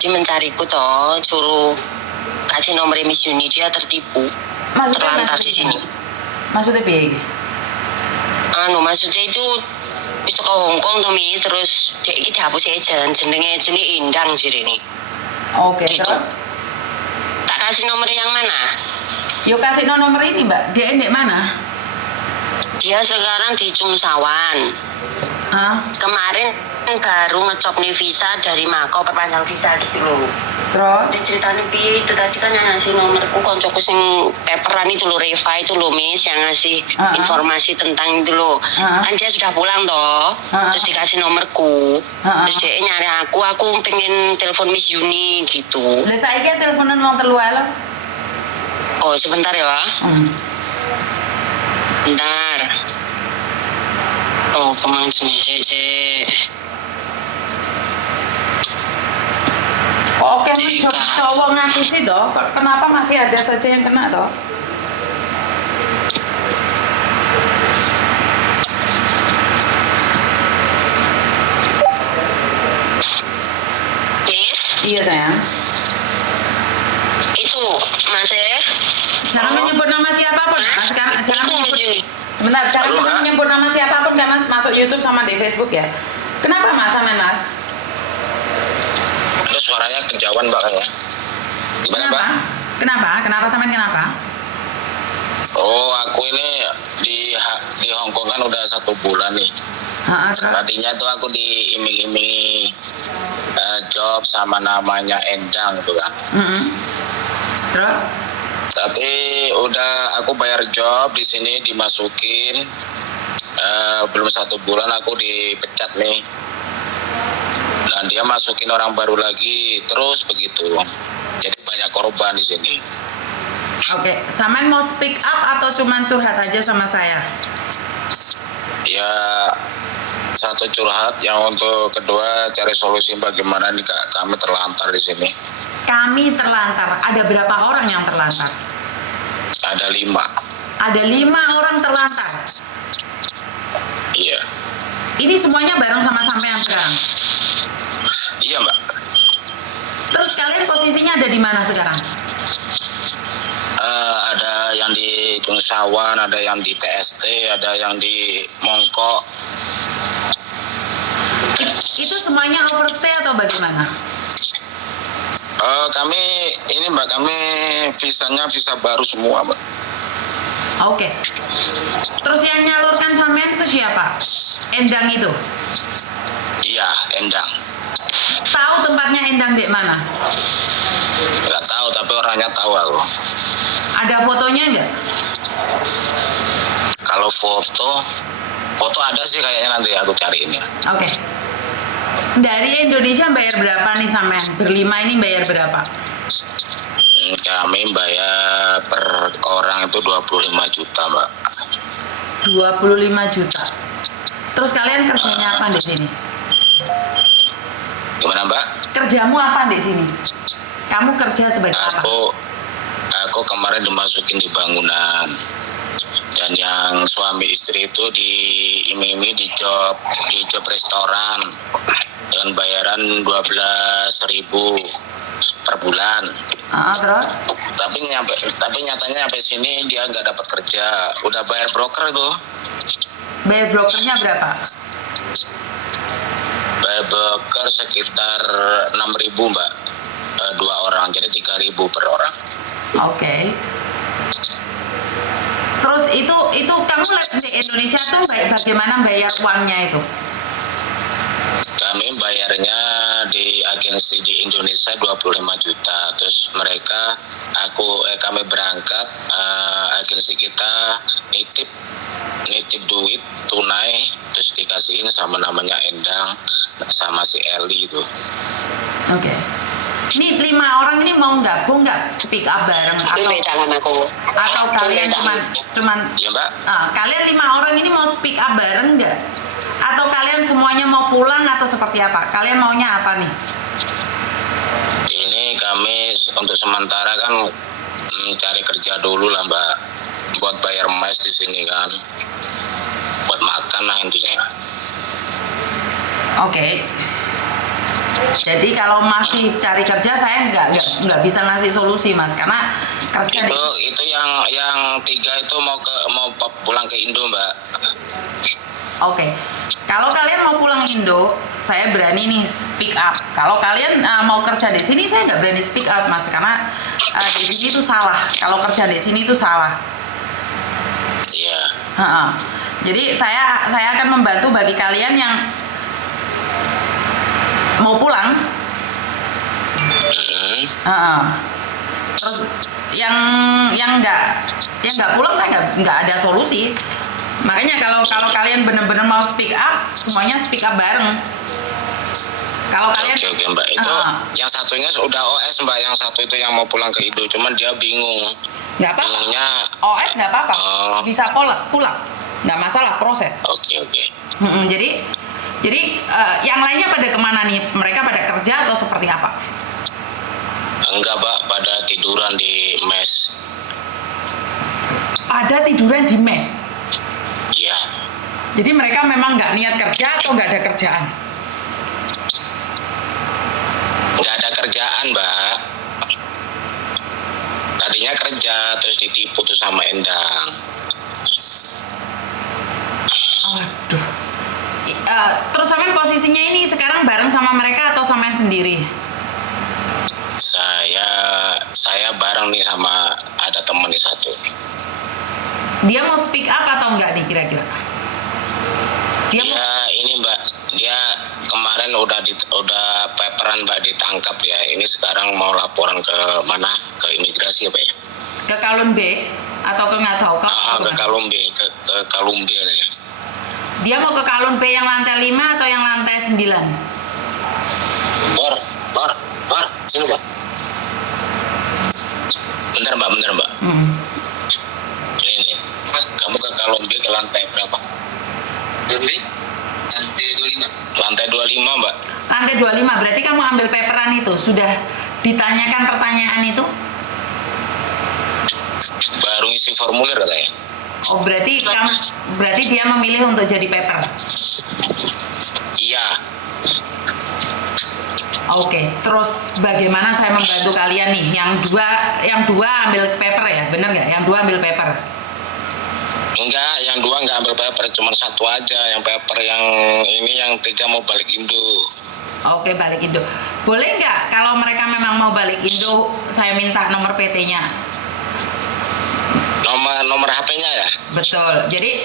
dia mencariku toh, suruh kasih nomor Miss Uni, dia tertipu. Maksudnya terlantar di sini. Maksudnya piye? Maksudnya itu ke Hongkong tuh Miss, terus dia iki dihapus agent, jenenge Indang ini. Oke, gitu. Terus? Tak kasih nomor yang mana? Yuk kasih nomor ini Mbak, dia di mana? Dia sekarang di Cungsawan. Kemarin baru ngecop nih visa dari Makau, perpanjang visa gitu loh. Terus? Ceritanya piye itu tadi kan yang ngasih nomorku koncoku sing paperan itu loh, Reva itu loh Miss, yang ngasih informasi tentang itu loh. Kan dia sudah pulang toh, terus dikasih nomorku, terus dia nyari aku pengen telepon Miss Yuni gitu. Lah saiki teleponan wong telu ae lho. Oh sebentar ya Pak. Bentar. Oh kemana sini cek. Oke, cowok ngaku sih toh. Kenapa masih ada saja yang kena toh? Yes? Iya sayang. Itu Mas Jangan menyebut nama siapapun. Jangan menyebut. Sebentar, jangan menyebut nama siapapun karena masuk YouTube sama di Facebook ya. Kenapa Mas sama Mas? Itu suaranya kejauhan Mbak ya. Gimana Mbak? Kenapa sampean kenapa? Oh aku ini di Hongkong kan udah 1 bulan nih. Tadinya tuh aku diiming-imingi job sama namanya Endang tuh kan. Terus? Tapi udah aku bayar job di sini dimasukin. Belum 1 bulan aku dipecat nih. Dan dia masukin orang baru lagi terus begitu. Jadi banyak korban di sini. Oke, Saman mau speak up atau cuman curhat aja sama saya? Ya, satu curhat, yang untuk kedua cari solusi bagaimana nih Kak, kami terlantar di sini. Kami terlantar. Ada berapa orang yang terlantar? Ada 5. Ada 5 orang terlantar. Iya. Ini semuanya bareng sama sampean sekarang? Iya Mbak. Terus kalian posisinya ada di mana sekarang? Ada yang di Cungsawan, ada yang di TST, ada yang di Mongkok. Itu semuanya overstay atau bagaimana? Kami ini Mbak, kami visanya visa baru semua Mbak. Oke. Terus yang nyalurkan sampean itu siapa? Endang itu? Iya, Endang. Tahu tempatnya Endang di mana? Nggak tahu, tapi orangnya tahu aku. Ada fotonya nggak? Kalau foto ada sih kayaknya, nanti aku cariin ya. Oke. Dari Indonesia bayar berapa nih sampean? Berlima ini bayar berapa? Kami bayar per orang itu 25 juta Mbak. 25 juta. Terus kalian kerjanya apa di sini? Gimana Mbak? Kerjamu apa di sini? Kamu kerja sebagai apa? Aku kemarin dimasukin di bangunan. Dan yang suami istri itu diiming-iming di job restoran dengan bayaran 12.000 per bulan. Terus? Tapi nyatanya sampai sini dia nggak dapat kerja. Udah bayar broker tuh. Bayar brokernya berapa? Bayar broker sekitar 6.000 Mbak. 2 orang, jadi 3.000 per orang. Oke. Terus itu kamu di Indonesia tuh bagaimana bayar uangnya itu? Kami bayarnya di agensi di Indonesia 25 juta. Terus kami berangkat, agensi kita nitip duit tunai, terus dikasihin sama namanya Endang sama si Eli itu. Oke. Ini 5 orang ini mau gabung nggak speak up bareng atau kalian cuman ya Mbak? Kalian 5 orang ini mau speak up bareng nggak? Atau kalian semuanya mau pulang atau seperti apa? Kalian maunya apa nih? Ini kami untuk sementara kan cari kerja dulu lah Mbak, buat bayar mes di sini kan, buat makan lah intinya. Oke. Jadi kalau masih cari kerja saya nggak bisa ngasih solusi Mas, karena kerja itu yang 3 itu mau pulang ke Indo, Mbak. Oke. Kalau kalian mau pulang Indo, saya berani nih speak up. Kalau kalian mau kerja di sini, saya nggak berani speak up Mas, karena di sini itu salah. Kalau kerja di sini itu salah. Iya. Jadi saya akan membantu bagi kalian yang mau pulang. Terus yang nggak pulang saya nggak ada solusi. Makanya kalau kalian benar-benar mau speak up, semuanya speak up bareng. Kalau kalian Oke, Mbak. Itu yang satunya sudah OS, Mbak. Yang satu itu yang mau pulang ke Indo, cuman dia bingung. Nggak apa-apa. OS nggak apa-apa. Bisa pulang. Nggak masalah, proses. Oke. Jadi yang lainnya pada kemana nih? Mereka pada kerja atau seperti apa? Enggak, Mbak. Pada tiduran di mes. Pada tiduran di mes? Iya. Jadi mereka memang nggak niat kerja atau nggak ada kerjaan? Nggak ada kerjaan, Mbak. Tadinya kerja, terus ditipu tuh sama Endang. Aduh. Terus sampean posisinya ini sekarang bareng sama mereka atau sampean sendiri? Saya bareng nih sama ada temen nih satu. Dia mau speak up atau enggak nih kira-kira? Ini Mbak, dia kemarin udah paperan Mbak, ditangkap ya. Ini sekarang mau laporan ke mana? Ke imigrasi apa ya? Ke Kalun B atau ke nggak tahu ke Kalun B, ke Kalun B ya. Dia mau ke Kalun B yang lantai 5 atau yang lantai 9? Bar, sini Mbak. Bentar Mbak. Ini, kamu ke Kalun B ke lantai berapa? Lantai 25 Mbak. Lantai 25, berarti kamu ambil paperan itu, sudah ditanyakan pertanyaan itu? Baru isi formulir katanya. Oh, berarti dia memilih untuk jadi paper? Iya. Oke, terus bagaimana saya membantu kalian nih? Yang dua ambil paper ya, bener nggak? Yang 2 ambil paper? Enggak, yang 2 nggak ambil paper, cuma 1 aja yang paper. Yang ini yang 3 mau balik Indo. Oke, balik Indo. Boleh nggak kalau mereka memang mau balik Indo, saya minta nomor PT-nya? Nomor HP-nya ya? Betul. Jadi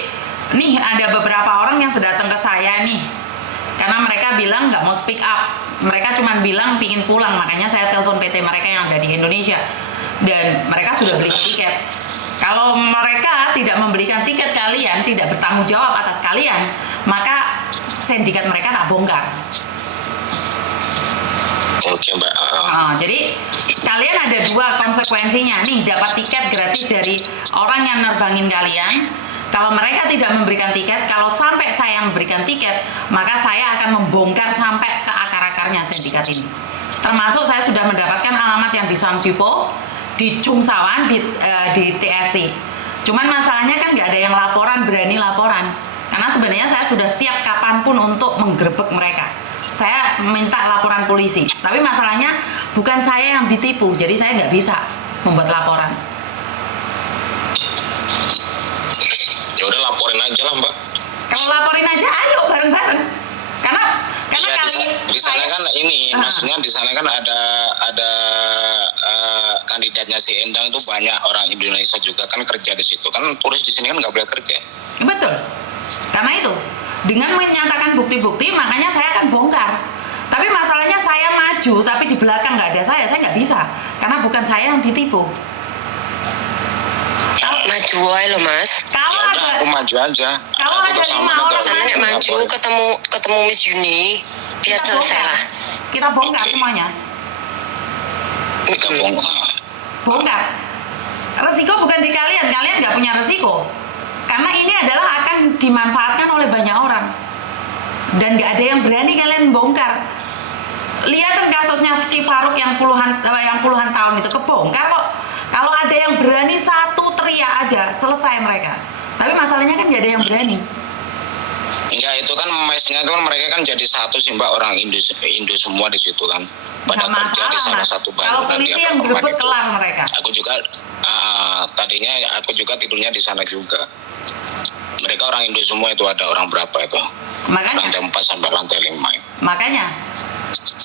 nih ada beberapa orang yang sudah datang ke saya nih, karena mereka bilang nggak mau speak up. Mereka cuma bilang pingin pulang, makanya saya telepon PT mereka yang ada di Indonesia, dan mereka sudah beli tiket. Kalau mereka tidak membelikan tiket kalian, tidak bertanggung jawab atas kalian, maka sindikat mereka tak bongkar. Oke Mbak. Jadi kalian ada 2 konsekuensinya nih, dapat tiket gratis dari orang yang nerbangin kalian. Kalau mereka tidak memberikan tiket, kalau sampai saya memberikan tiket, maka saya akan membongkar sampai ke akar-akarnya sindikat ini. Termasuk saya sudah mendapatkan alamat yang di Sansipo, di Chungsawan, di TST. Cuman masalahnya kan nggak ada yang berani laporan. Karena sebenarnya saya sudah siap kapanpun untuk menggerebek mereka. Saya minta laporan polisi, tapi masalahnya bukan saya yang ditipu, jadi saya nggak bisa membuat laporan. Ya udah laporin aja lah Mbak. Kalau laporin aja, ayo bareng-bareng. Karena ya, di sana kan ini, maksudnya di sana kan ada kandidatnya si Endang itu banyak orang Indonesia juga kan kerja di situ. Kan turis di sini kan nggak boleh kerja. Betul. Karena itu, dengan menyatakan bukti-bukti, makanya saya akan bongkar. Tapi masalahnya saya maju, tapi di belakang nggak ada saya nggak bisa. Karena bukan saya yang ditipu. Maju aja lo Mas. Kalau ya udah, aku maju aja. Kalau ada 5 orang sampai maju ketemu Miss Juni, biar selesai lah. Kita bongkar semuanya. Kita Bongkar. Resiko bukan di kalian nggak punya resiko. Karena ini adalah akan dimanfaatkan oleh banyak orang. Dan nggak ada yang berani kalian bongkar. Lihat kan kasusnya si Faruk yang puluhan tahun itu kebongkar kok. Kalau ada yang berani 1 teriak aja, selesai mereka. Tapi masalahnya kan nggak ada yang berani. Enggak, itu kan mesnya itu kan mereka kan jadi satu sih Mbak, orang Indo semua di situ kan. Pada Nggak kerja di masalah, salah Mas. satu Kalau bangunan polisi di yang apartemen berebut itu. kelar mereka. Aku juga tadinya aku juga tidurnya di sana juga. Mereka orang Indo semua, itu ada orang berapa itu? Makanya. Lantai 4 sampai lantai 5. Makanya,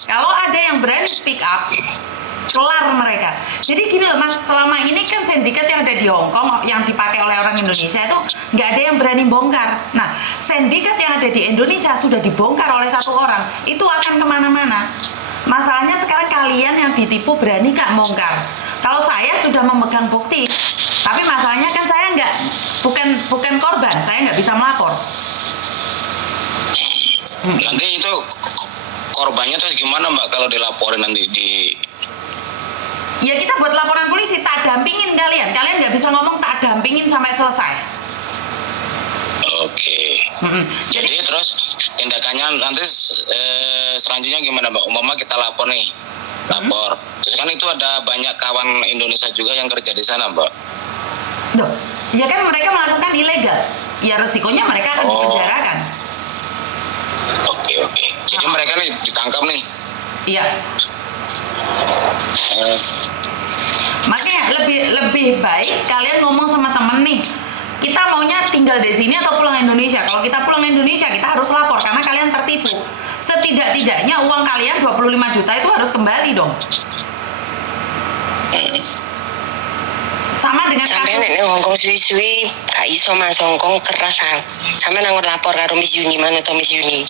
kalau ada yang berani speak up, kelar mereka. Jadi gini loh Mas, selama ini kan sindikat yang ada di Hong Kong yang dipakai oleh orang Indonesia itu nggak ada yang berani bongkar. Nah, sindikat yang ada di Indonesia sudah dibongkar oleh satu orang, itu akan kemana-mana. Masalahnya sekarang kalian yang ditipu berani nggak bongkar. Kalau saya sudah memegang bukti, tapi masalahnya kan saya nggak, bukan korban, saya nggak bisa melapor. Nanti itu korbannya terus gimana Mbak kalau dilaporin nanti di? Ya kita buat laporan polisi, tak dampingin kalian nggak bisa ngomong, tak dampingin sampai selesai. Oke. Jadi terus tindakannya nanti selanjutnya gimana Mbak? Umpama kita lapor nih, lapor. Terus kan itu ada banyak kawan Indonesia juga yang kerja di sana Mbak. Duh, ya kan mereka melakukan ilegal, ya resikonya mereka akan dipenjarakan. Oke. Jadi mereka nih ditangkap nih. Iya. Makanya lebih baik kalian ngomong sama temen nih, kita maunya tinggal di sini atau pulang Indonesia. Kalau kita pulang Indonesia kita harus lapor karena kalian tertipu. Setidak-tidaknya uang kalian 25 juta itu harus kembali dong. Sama dengan sampai nek Hongkong suwi-suwi gak iso Mas, Hongkong keras ah. Sampai nang lapor karo Miss Uni manut Miss Uni.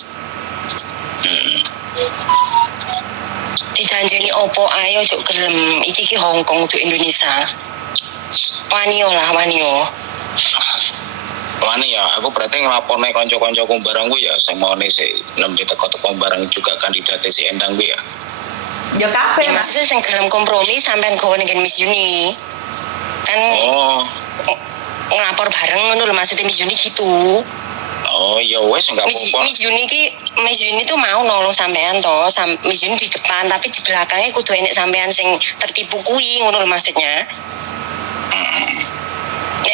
Dijanjeni opo ayo cuk gelem iki ki Hongkong untuk Indonesia. Wani ya, aku berarti ngelapornya konco-koncoku barangku ya, sama nih si nembe teko-teko barang juga kandidat si Endang ku ya. Ya kabeh Ya maksudnya sing gelem kompromi sampean gowo ning Miss Uni. Kan ngelapor bareng ngono lho maksudnya Miss Uni gitu. Oh ya wes enggak apa-apa. Miss Uni tuh mau nolong sampean toh, Miss Uni di depan tapi di belakangnya kudu enek sampean sing tertipu kuwi ngono lho maksudnya.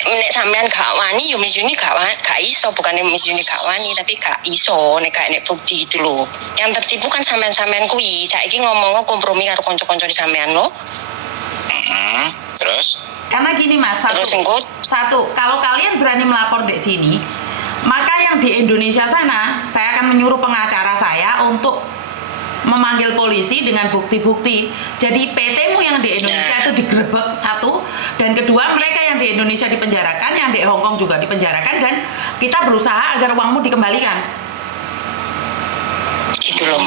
Nek sampean gak wani yo Miss Uni gak iso, bukannya Miss Uni gak wani tapi gak iso nek gak enek bukti gitu loh. Yang tertipu kan sampean kuwi. Saiki ngomong kompromi karo kanca-kanca di sampean lo. Terus? Karena gini Mas, satu, kalau kalian berani melapor di sini, maka yang di Indonesia sana, saya akan menyuruh pengacara saya untuk memanggil polisi dengan bukti-bukti. Jadi PT-mu yang di Indonesia itu digerebek satu, dan kedua mereka yang di Indonesia dipenjarakan, yang di Hong Kong juga dipenjarakan, dan kita berusaha agar uangmu dikembalikan. Gitu loh.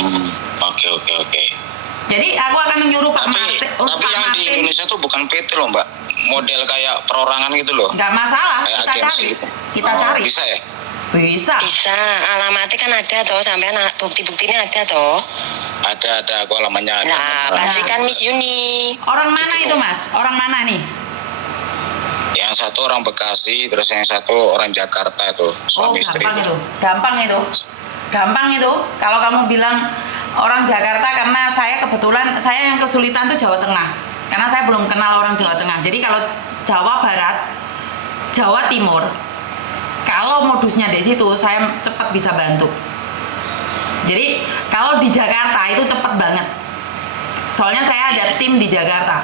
Oke. Jadi aku akan menyuruh Pak Martin. Tapi yang di Indonesia tuh bukan PT loh Mbak, model kayak perorangan gitu loh. Nggak masalah, kayak kita agensi. Kita cari. Bisa ya? Bisa, alamatnya kan ada toh, sampean bukti-buktinya ada toh. Ada aku alamatnya ada. Nah, pasti kan Miss Uni. Orang mana gitu itu Mas? Orang mana nih? Yang satu orang Bekasi, terus yang satu orang Jakarta itu, suami istri. Gampang itu. Kalau kamu bilang orang Jakarta, karena saya kebetulan yang kesulitan tuh Jawa Tengah. Karena saya belum kenal orang Jawa Tengah. Jadi kalau Jawa Barat, Jawa Timur, kalau modusnya di situ saya cepat bisa bantu. Jadi kalau di Jakarta itu cepat banget. Soalnya saya ada tim di Jakarta.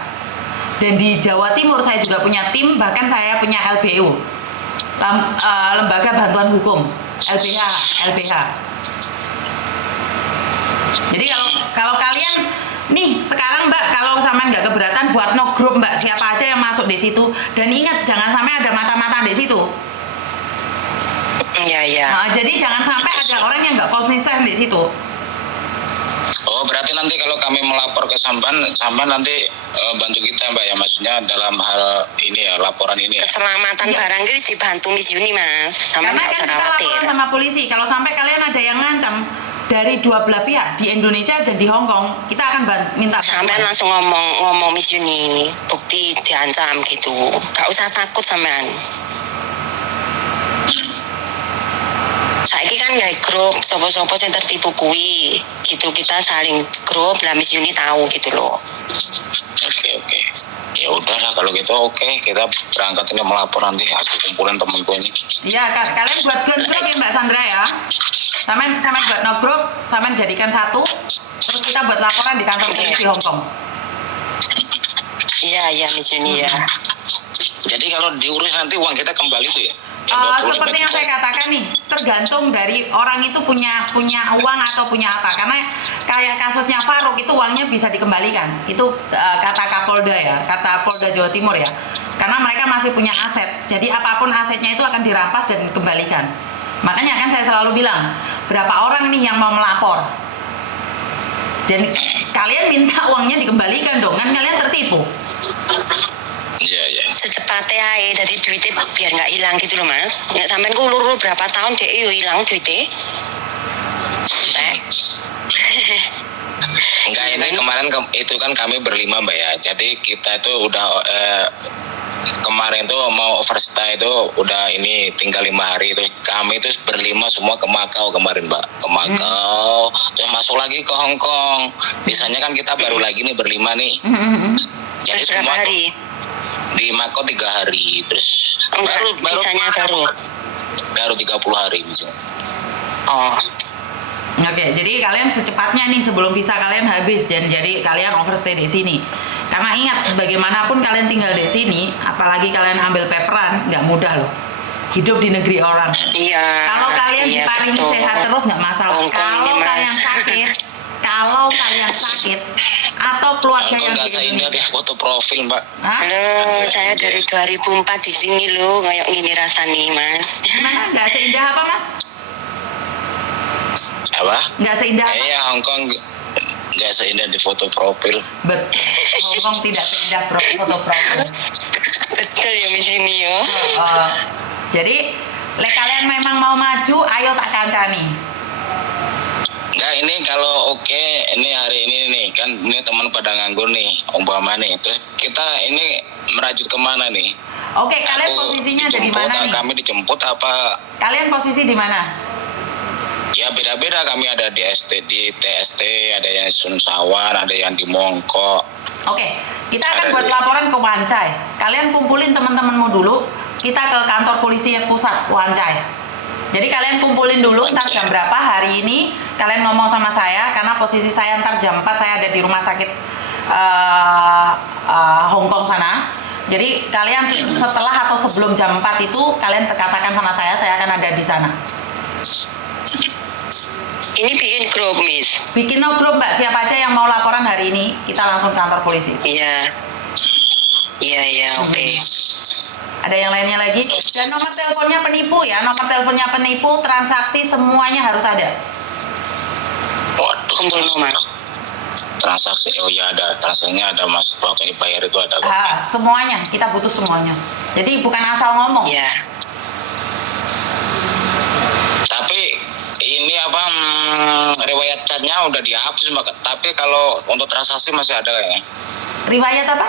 Dan di Jawa Timur saya juga punya tim, bahkan saya punya LBU. Lembaga Bantuan Hukum, LBH. Jadi kalau kalian nih sekarang Mbak, kalau sampean nggak keberatan buat no group Mbak, siapa aja yang masuk di situ, dan ingat jangan sampai ada mata-mata di situ. Ya. Nah, jadi jangan sampai ada orang yang nggak konsisten di situ. Oh berarti nanti kalau kami melapor ke sampean nanti bantu kita Mbak ya, maksudnya dalam hal ini ya, laporan ini ya. Keselamatan barang itu dibantu Miss Uni Mas. Karena kan kita laporan sama polisi, kalau sampai kalian ada yang ngancam dari dua belah pihak di Indonesia dan di Hong Kong, kita akan minta sampean langsung ngomong Miss Uni, bukti diancam gitu. Gak usah takut sampean. Saiki kan kan nggak grup sopo-sopo yang tertipu kuwi gitu, kita saling grup lah Miss Yuni tahu gitu loh. Oke. Ya udahlah kalau gitu oke, kita berangkat ini melapor, nanti aku kumpulin temanku ini. Iya, kalian buat grup ya Mbak Sandra ya. Samen buat no grup, samen jadikan satu, terus kita buat laporan di kantor polisi Hong Kong. Iya Miss Yuni ya. Jadi kalau diurus nanti uang kita kembali tuh ya? Seperti yang saya katakan nih, tergantung dari orang itu punya uang atau punya apa. Karena kayak kasusnya Faruk itu uangnya bisa dikembalikan. Itu kata Kapolda ya, kata Polda Jawa Timur ya. Karena mereka masih punya aset. Jadi apapun asetnya itu akan dirampas dan dikembalikan. Makanya kan saya selalu bilang, berapa orang nih yang mau melapor? Dan kalian minta uangnya dikembalikan dong, kan kalian tertipu. Iya. Secepatnya aja dari duitnya biar nggak hilang gitu loh Mas. Nggak sampai ku ulur berapa tahun deh hilang duitnya. Enggak, ini kemarin itu kan kami berlima Mbak ya. Jadi kita itu udah kemarin tuh mau overstay itu udah ini tinggal 5 hari itu. Kami itu berlima semua ke Makau kemarin Mbak. Ke Makau, terus masuk lagi ke Hong Kong. Biasanya kan kita baru lagi nih berlima nih. Jadi berapa semua hari? Di Makau 3 hari, terus baru 30 hari misalnya. Oh. Oke, jadi kalian secepatnya nih sebelum visa kalian habis dan jadi kalian overstay di sini. Karena ingat, bagaimanapun kalian tinggal di sini, apalagi kalian ambil paperan, nggak mudah loh. Hidup di negeri orang. Iya. Kalau kalian diparingi sehat terus nggak masalah. Kalau kalian sakit atau keluarga yang nggak di seindah deh foto profil Mbak. Halo, saya dari 2004 di sini loh, kayak gini rasanya Mas. Gimana? Nggak seindah apa Mas? Apa? Nggak seindah apa? Iya, Hong Kong nggak seindah di foto profil. Betul, Hong Kong tidak seindah foto profil. Betul ya di sini yo. Jadi, kalian memang mau maju, ayo tak kancani. Enggak, ini kalau oke, ini hari ini nih kan ini teman pada nganggur nih, umpama nih. Terus kita ini merajut kemana nih? Oke, kalian posisinya ada di mana nih? Kami dijemput apa? Kalian posisi di mana? Ya beda-beda, kami ada di TST, ada yang di Sunsawan, ada yang di Mongkok. Oke, kita akan buat laporan ke Wancai. Kalian kumpulin teman-temanmu dulu, kita ke kantor polisi pusat Wancai. Jadi kalian kumpulin dulu ntar jam berapa hari ini, kalian ngomong sama saya, karena posisi saya ntar jam 4 saya ada di rumah sakit Hong Kong sana. Jadi kalian setelah atau sebelum jam 4 itu, kalian katakan sama saya akan ada di sana. Ini bikin grup Miss. Bikin no grup Mbak, siapa aja yang mau laporan hari ini, kita langsung kantor polisi. Iya, oke. Ada yang lainnya lagi? Dan nomor teleponnya penipu ya, nomor teleponnya penipu, transaksi semuanya harus ada. Waduh, Kumpul nomor. transaksi, oh ya ada, transaksinya ada Mas, waktu bayar itu ada. Semuanya, kita butuh semuanya. Jadi bukan asal ngomong. Iya. Tapi ini apa, riwayat catnya udah dihapus Mbak, tapi kalau untuk transaksi masih ada kayaknya. Riwayat apa?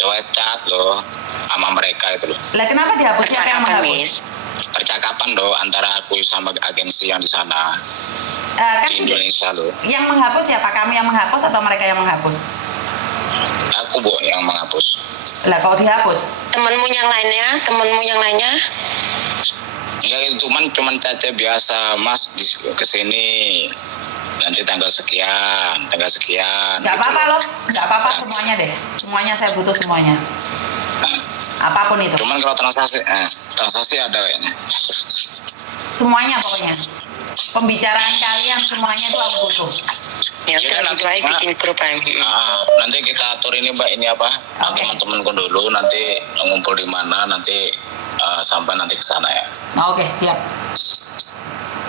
Riwayat cat loh, sama mereka itu loh. Lah kenapa dihapus? Siapa yang menghapus? Percakapan loh antara aku sama agensi yang di sana. Kan Di Indonesia loh. yang menghapus siapa? Kami yang menghapus atau mereka yang menghapus? Aku Bu yang menghapus. Lah kalau dihapus? Temenmu yang lainnya? Ya itu cuman caca biasa Mas kesini nanti tanggal sekian. Nggak apa-apa loh, nggak apa-apa semuanya deh. Semuanya saya butuh semuanya. Apapun itu. Cuman kalau transaksi ada kayaknya. Semuanya pokoknya. Pembicaraan kalian semuanya itu aku butuh. Ya udah nanti baik bikin grup nanti kita atur ini Mbak, ini apa? Oke. Teman-temanku dulu nanti ngumpul di mana nanti sampai nanti ke sana ya. Oke, siap.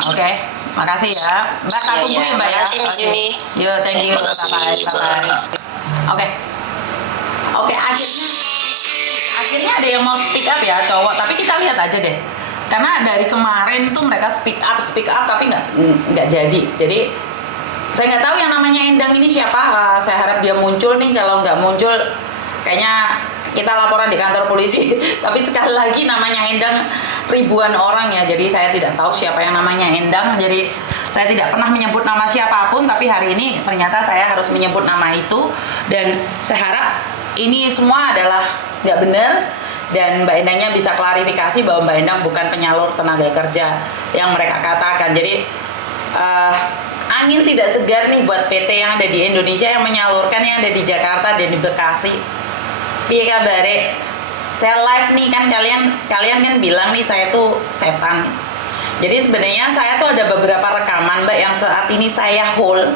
Oke, makasih ya. Mbak, tak tunggu ya Mbak ya. Makasih Miss Yuni. Yo, thank you. Makasih, Bye-bye. Oke. Oke, akhirnya ada yang mau speak up ya cowok, tapi kita lihat aja deh. Karena dari kemarin tuh mereka speak up tapi nggak jadi. Jadi saya nggak tahu yang namanya Endang ini siapa. Saya harap dia muncul nih. Kalau nggak muncul, kayaknya kita laporan di kantor polisi. Tapi sekali lagi namanya Endang ribuan orang ya, jadi saya tidak tahu siapa yang namanya Endang, jadi saya tidak pernah menyebut nama siapapun, tapi hari ini ternyata saya harus menyebut nama itu, dan saya harap ini semua adalah nggak benar, dan Mbak Endangnya bisa klarifikasi bahwa Mbak Endang bukan penyalur tenaga kerja yang mereka katakan. Jadi angin tidak segar nih buat PT yang ada di Indonesia yang menyalurkan yang ada di Jakarta dan di Bekasi. Piye kabare? Saya live nih kan, kalian kan bilang nih saya tuh setan. Jadi sebenarnya saya tuh ada beberapa rekaman Mbak yang saat ini saya hold,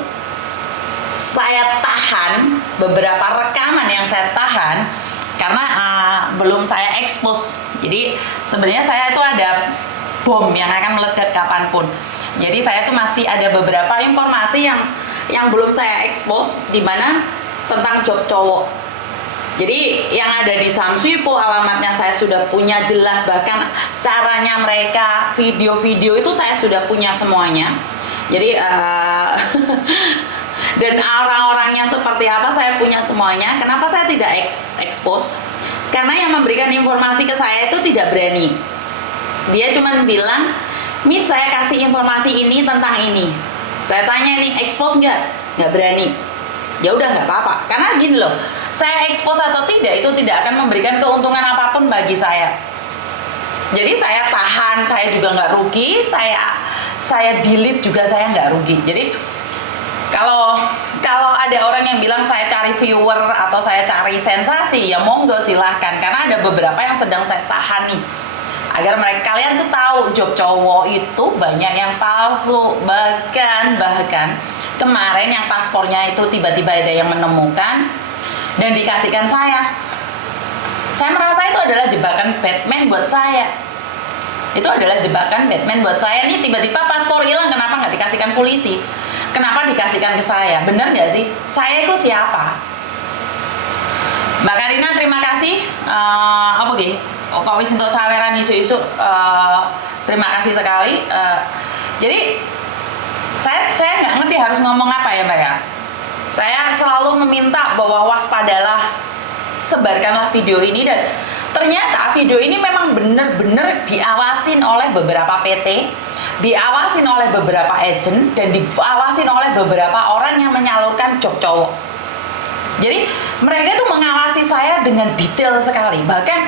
saya tahan, beberapa rekaman yang saya tahan karena belum saya expose. Jadi sebenarnya saya tuh ada bom yang akan meledak kapanpun. Jadi saya tuh masih ada beberapa informasi yang belum saya expose, di mana tentang job cowok. Jadi yang ada di Samswipo alamatnya saya sudah punya jelas, bahkan caranya mereka, video-video itu saya sudah punya semuanya. Jadi dan orang-orangnya seperti apa saya punya semuanya. Kenapa saya tidak expose? Karena yang memberikan informasi ke saya itu tidak berani. Dia cuma bilang, Miss saya kasih informasi ini tentang ini. Saya tanya nih, expose nggak? Nggak berani. Ya udah nggak apa-apa, karena gini loh, saya expose atau tidak itu tidak akan memberikan keuntungan apapun bagi saya. Jadi saya tahan, saya juga nggak rugi, saya delete juga saya nggak rugi. Jadi kalau ada orang yang bilang saya cari viewer atau saya cari sensasi, ya monggo silahkan, karena ada beberapa yang sedang saya tahan nih, agar mereka kalian tuh tahu job cowok itu banyak yang palsu, bahkan kemarin yang paspornya itu tiba-tiba ada yang menemukan dan dikasihkan saya. Saya merasa itu adalah jebakan Batman buat saya. Itu adalah jebakan Batman buat saya nih, tiba-tiba paspor hilang, kenapa nggak dikasihkan polisi? Kenapa dikasihkan ke saya? Bener nggak sih? Saya itu siapa? Mbak Karina terima kasih. Apa gitu? Kok wis untuk saweran isu-isu, terima kasih sekali. Jadi saya nggak ngerti harus ngomong apa ya Mbak ya. Saya selalu meminta bahwa waspadalah, sebarkanlah video ini, dan ternyata video ini memang benar-benar diawasin oleh beberapa PT, diawasin oleh beberapa agent, dan diawasin oleh beberapa orang yang menyalurkan job cowok. Jadi mereka tuh mengawasi saya dengan detail sekali. Bahkan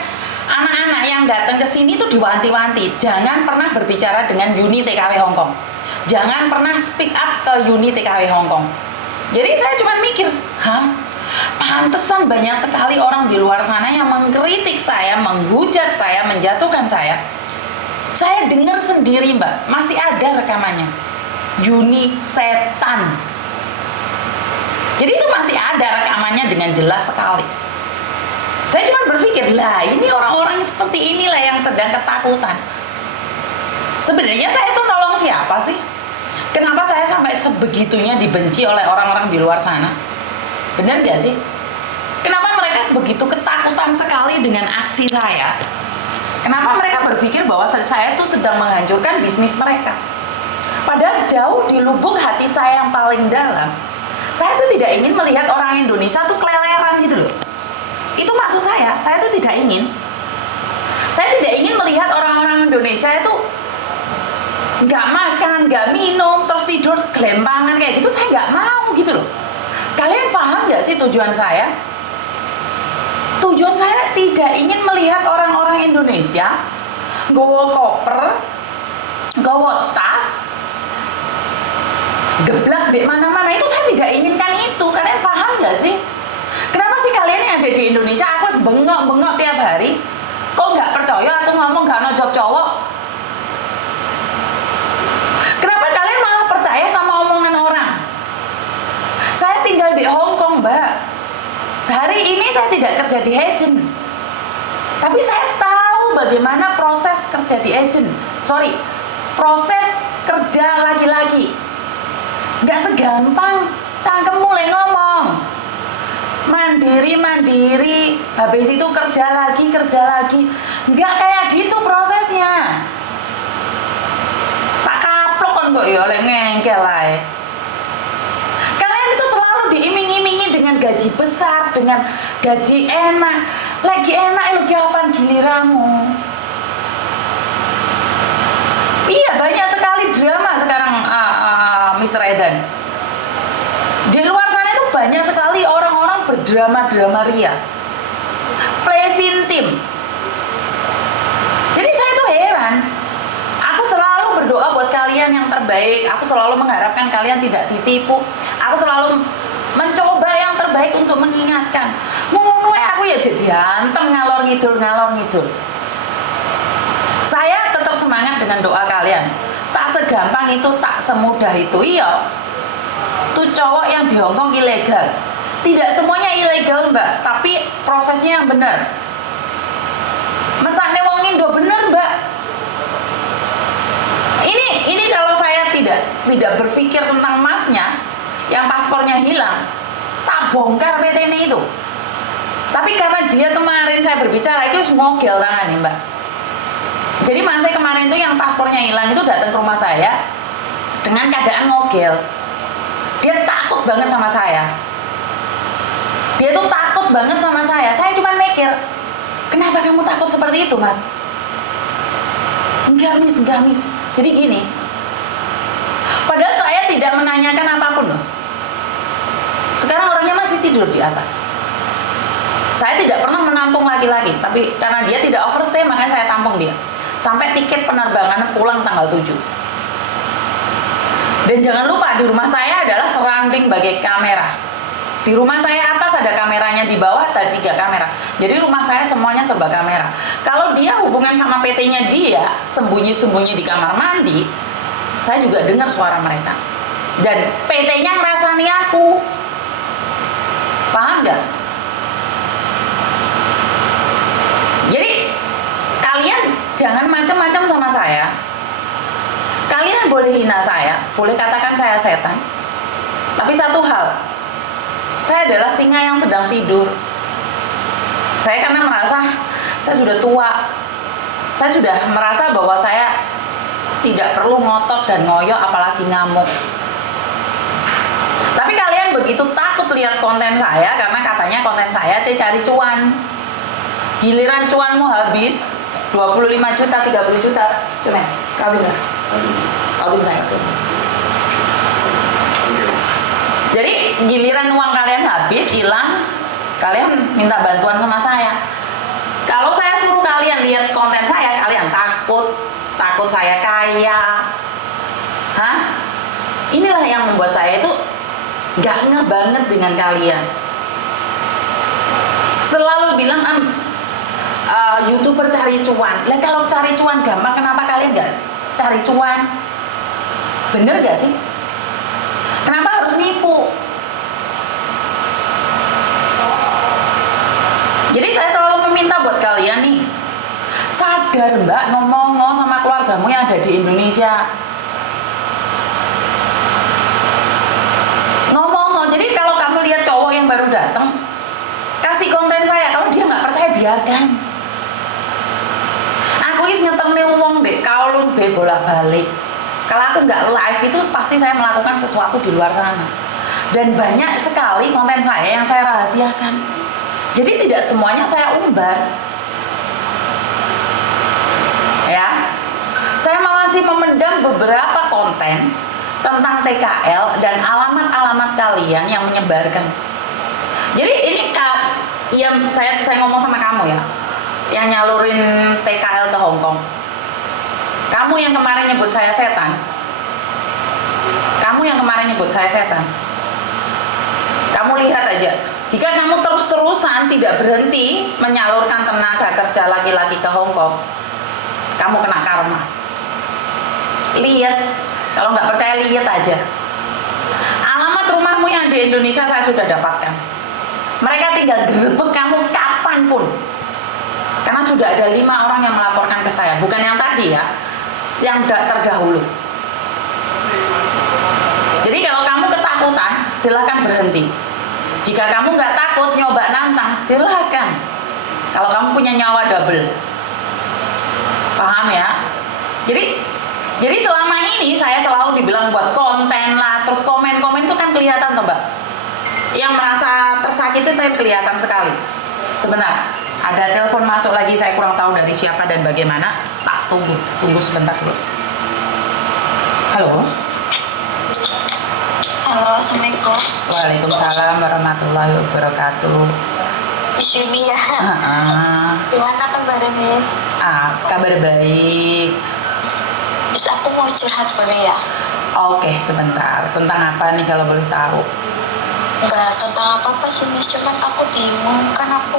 anak-anak yang datang ke sini tuh diwanti-wanti, jangan pernah berbicara dengan Uni TKW Hong Kong. Jangan pernah speak up ke Uni TKW Hong Kong. Jadi saya cuma mikir, pantesan banyak sekali orang di luar sana yang mengkritik saya, menghujat saya, menjatuhkan saya. Saya dengar sendiri Mbak, masih ada rekamannya. Uni setan. Jadi itu masih ada rekamannya dengan jelas sekali. Saya cuma berpikir, lah ini orang-orang seperti inilah yang sedang ketakutan. Sebenarnya saya itu nolong siapa sih? Kenapa saya sampai sebegitunya dibenci oleh orang-orang di luar sana? Benar gak sih? Kenapa mereka begitu ketakutan sekali dengan aksi saya? Kenapa mereka berpikir bahwa saya itu sedang menghancurkan bisnis mereka? Padahal jauh di lubuk hati saya yang paling dalam, saya tuh tidak ingin melihat orang Indonesia tuh keleleran gitu loh. Itu maksud saya tuh tidak ingin. Saya tidak ingin melihat orang-orang Indonesia itu nggak makan, nggak minum, terus tidur gelempangan kayak gitu. Saya nggak mau gitu loh. Kalian paham nggak sih tujuan saya? Tujuan saya tidak ingin melihat orang-orang Indonesia gowo koper, gowo tas, geblak di mana-mana. Itu saya tidak inginkan itu. Kalian paham nggak sih? Kenapa sih kalian yang ada di Indonesia, aku bengok-bengok tiap hari? Kok nggak percaya aku ngomong gak ada job cowok? Kenapa kalian malah percaya sama omongan orang? Saya tinggal di Hong Kong Mbak. Sehari ini saya tidak kerja di agent, tapi saya tahu bagaimana proses kerja di agent. Proses kerja laki-laki. Nggak segampang cangkem mulai ngomong mandiri, habis itu kerja lagi. Nggak kayak gitu prosesnya. Tak kaplok kan kok ya oleh ngengkel ae. Kalian itu selalu diiming-imingi dengan gaji besar, dengan gaji enak. Lagi enak lagi apaan giliranmu? Iya, banyak sekali drama sekarang, Mr. Edan. Di luar sana itu banyak sekali orang-orang berdrama-drama ria, play team. Jadi saya tuh heran. Aku selalu berdoa buat kalian yang terbaik. Aku selalu mengharapkan kalian tidak ditipu. Aku selalu mencoba yang terbaik untuk mengingatkan. Ngono aku ya jadi hantem ngalor ngidul. Saya tetap semangat dengan doa kalian. Tak segampang itu, tak semudah itu. Iya. Tuh cowok yang di Hongkong ilegal. Tidak semuanya ilegal, Mbak, tapi prosesnya yang benar. Mesakne wong Indo bener, Mbak. Ini kalau saya tidak berpikir tentang masnya yang paspornya hilang, tak bongkar PT-nya itu. Tapi karena dia kemarin saya berbicara itu ngogel tangannya, Mbak. Jadi masnya kemarin itu yang paspornya hilang itu datang ke rumah saya dengan keadaan ngogel. Dia takut banget sama saya. Dia tuh takut banget sama saya. Saya cuma mikir, kenapa kamu takut seperti itu, Mas? Enggak, Miss. Jadi gini, padahal saya tidak menanyakan apapun loh. Sekarang orangnya masih tidur di atas. Saya tidak pernah menampung laki-laki, tapi karena dia tidak overstay, makanya saya tampung dia. Sampai tiket penerbangan pulang tanggal 7. Dan jangan lupa di rumah saya adalah surrounding bagai kamera. Di rumah saya atas ada kameranya, di bawah ada 3 kamera. Jadi rumah saya semuanya serba kamera. Kalau dia hubungan sama PT-nya dia sembunyi-sembunyi di kamar mandi, saya juga dengar suara mereka. Dan PT-nya ngerasani aku. Paham nggak? Jadi kalian jangan macam-macam sama saya. Kalian boleh hina saya, boleh katakan saya setan. Tapi satu hal, saya adalah singa yang sedang tidur. Saya karena merasa saya sudah tua. Saya sudah merasa bahwa saya tidak perlu ngotot dan ngoyo apalagi ngamuk. Tapi kalian begitu takut lihat konten saya karena katanya konten saya cari cuan. Giliran cuanmu habis 25 juta, 30 juta. Cuma Alvin saya coba. Jadi giliran uang kalian habis, hilang, kalian minta bantuan sama saya. Kalau saya suruh kalian lihat konten saya, kalian takut saya kaya. Hah? Inilah yang membuat saya itu gak ngeh banget dengan kalian. Selalu bilang YouTuber cari cuan. Lah kalau cari cuan gampang, kenapa kalian gak cari cuan? Bener gak sih? Kenapa harus nipu? Jadi saya selalu meminta buat kalian nih, sadar Mbak, ngomong sama keluargamu yang ada di Indonesia. Ngomong. Jadi kalau kamu lihat cowok yang baru datang, kasih konten saya. Kalau dia nggak percaya, biarkan. Aku is ngetemne wong deh, kalau be bolak-balik. Kalau aku nggak live itu pasti saya melakukan sesuatu di luar sana. Dan banyak sekali konten saya yang saya rahasiakan. Jadi tidak semuanya saya umbar. Ya. Saya masih memendam beberapa konten tentang TKL dan alamat-alamat kalian yang menyebarkan. Jadi ini yang saya ngomong sama kamu ya, yang nyalurin TKL ke Hongkong. Kamu yang kemarin nyebut saya setan. Kamu lihat aja, jika kamu terus-terusan tidak berhenti menyalurkan tenaga kerja laki-laki ke Hongkong, kamu kena karma. Lihat, kalau nggak percaya lihat aja. Alamat rumahmu yang di Indonesia saya sudah dapatkan. Mereka tinggal gerebek kamu kapanpun. Karena sudah ada 5 orang yang melaporkan ke saya, bukan yang tadi ya, yang terdahulu. Jadi kalau kamu ketakutan, silahkan berhenti. Jika kamu nggak takut nyoba nantang, silahkan. Kalau kamu punya nyawa double, paham ya? Jadi selama ini saya selalu dibilang buat konten lah, terus komen itu kan kelihatan tuh Mbak. Yang merasa tersakiti itu kelihatan sekali. Sebentar, ada telepon masuk lagi, saya kurang tahu dari siapa dan bagaimana. Pak, tunggu sebentar dulu. Halo. Halo, Assalamualaikum. Waalaikumsalam warahmatullahi wabarakatuh. Miss Yuni ya. Ah, Gimana kabarnya, Miss? kabar baik. Miss, aku mau curhat boleh ya? Oke, sebentar. Tentang apa nih kalau boleh tahu? Enggak tentang apa-apa sih, Miss. Cuman aku bingung. Kan aku